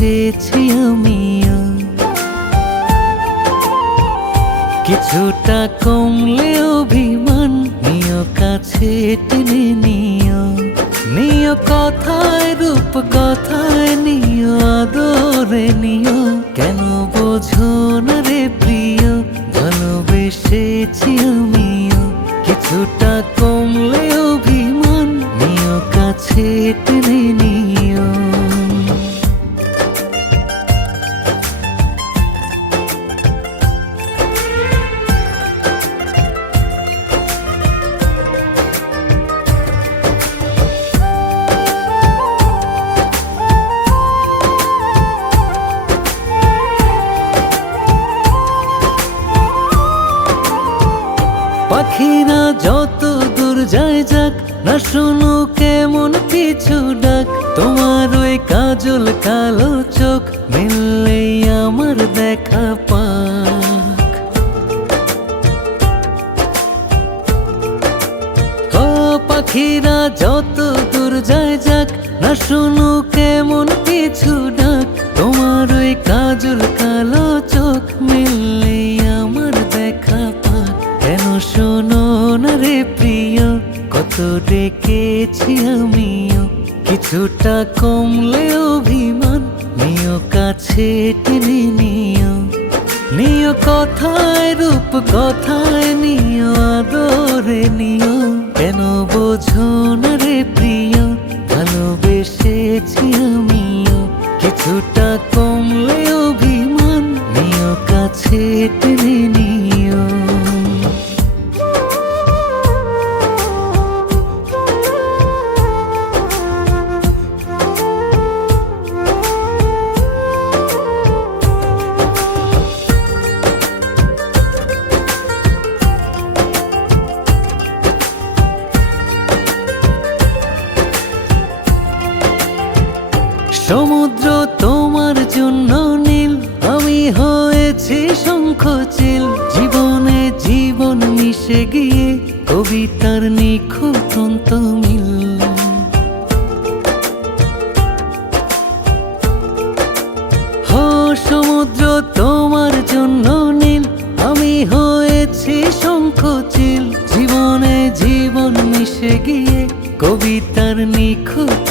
বেসেছি আমিও। কিছুটা কমলে অভিমান নিও কাছে টেনে নিও, নিও কথায় রূপ কথায় নিও আদরে নিও। কেন বোঝো না রে প্রিয়, ভালোবেসেছি আমিও। কিছুটা কমলে অভিমান নিও কাছে টেনে নিও। পাখিরা যত দূর যায় যাক না, শুনো কেমন পিছু ডাক। তোমার ওই কাজল কালো চোখ মিললেই আমার দেখা পাক। ও পাখিরা যত দূর যায় যাক না, শুনো কেমন পিছু ডাক। তোমার ওই কাজল কালো চোখ মিললেই আমার দেখা পাক। কেন শোনো না রে প্রিয়, কত ডেকেছি আমিও। কিছুটা কমলে অভিমান নিও কাছে টেনে নিও, নিও কথায় রূপ কথায় নিও আদরে নিও। কেন বোঝো না রে প্রিয়, ভালোবেসেছি আমিও। কিছুটা কমলে অভিমান নিও কাছে টেনে নিও। সমুদ্র তোমার জন্য নীল, আমি হয়েছি শঙ্খচিল। জীবনে জীবন মিশে গিয়ে কবিতার নিখুঁত মিল। হো সমুদ্র তোমার জন্য নীল, আমি হয়েছি শঙ্খচিল। জীবনে জীবন মিশে গিয়ে কবিতার নিখুঁত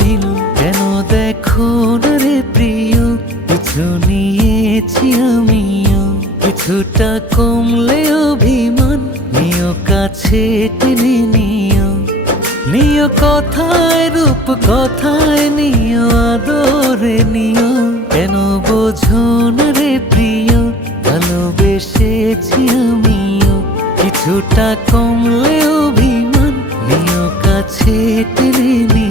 মিল। কেন দেখো না রে প্রিয়, কিছু নিয়েছি আমিও। কিছুটা কমলে অভিমান নিও কাছে টেনে নিও, নিও কথায় রূপ কথায় নিও আদরে নিও। কেন বোঝো না রে প্রিয়, ভালোবেসেছি আমিও। কিছুটা কমলে অভিমান নিও কাছে টেনে নিও।